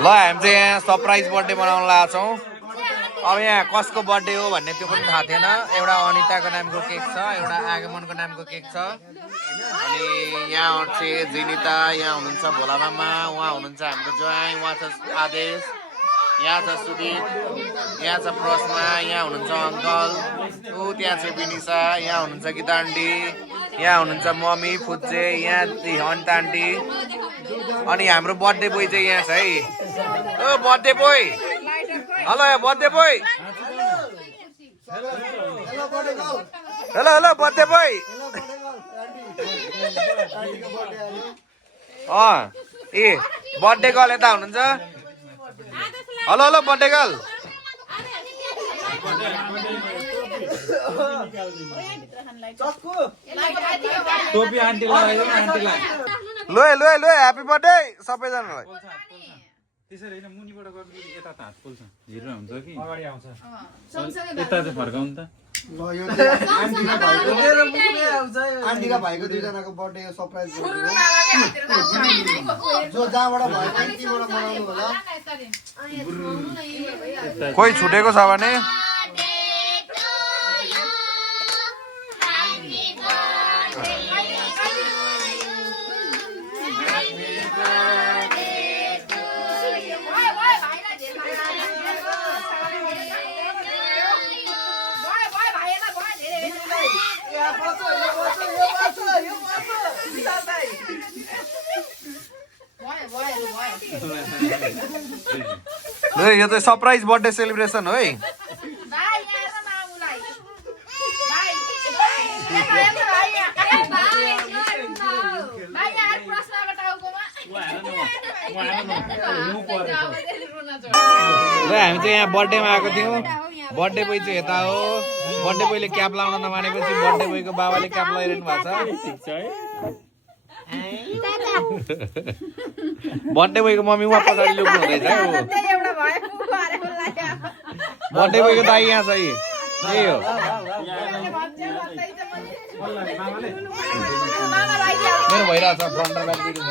ल हामी चाहिँ यहाँ सरप्राइज बर्थडे मनाउन लागेको छौँ। अब यहाँ कसको बर्थडे हो भन्ने त्यो पनि थाहा थिएन। एउटा अनिताको नामको केक छ, एउटा आगमनको नामको केक छ, अनि यहाँ चाहिँ जिनिता, यहाँ हुनुहुन्छ भोला मामा, उहाँ हुनुहुन्छ हाम्रो ज्वाइँ, उहाँ छ आदेश, यहाँ छ सुदीप, यहाँ छ प्रश्मा, यहाँ हुनुहुन्छ अङ्कल, ऊ त्यहाँ छ बिनिसा, यहाँ हुनुहुन्छ गीतान्टी, यहाँ हुनुहुन्छ मम्मी फुच्चे, यहाँ अनिता आन्टी, अनि हाम्रो बर्थडे बोय चाहिँ यहाँ छ है। ओ birthday boy, hello birthday boy, hello hello birthday boy. ए बर्थडे गर्ल यता हुनुहुन्छ। Hello hello birthday girl. टोपी आन्टीलाई लगाइदेऊ न आन्टीलाई। लो लो लो ह्यापी बर्थडे सबैजनालाई। त्यसरी हैन मुनिबाट गर्नु कि यता त हात पोल्छ हिरो हुन्छ कि अगाडि आउँछ यता चाहिँ फर्काउनु त। ल यो आन्टी र भाइको दुईजनाको बर्थडे सरप्राइज जो जहाँबाट भयो पनि त्यहीबाट मनाउनु होला। कोही छुटेको छ भने यो त सरप्राइज बर्थडे सेलिब्रेसन हो है। हामी चाहिँ यहाँ बर्थडेमा आएको थियौँ। बर्थडे बोय चाहिँ यता हो। बर्थडे बोयले क्याप लाउन नमानेपछि बर्थडे बोयको बाबाले क्याप लगाइरहनु भएको छ। बर्थडे बोयको मम्मी उहाँ पछाडि लुक्नु हुँदैछ है। बर्थडे बोयको दाइ यहाँ छ यही हो। मेरो भइरहेछ फ्रन्ट र ब्याक भिडियो।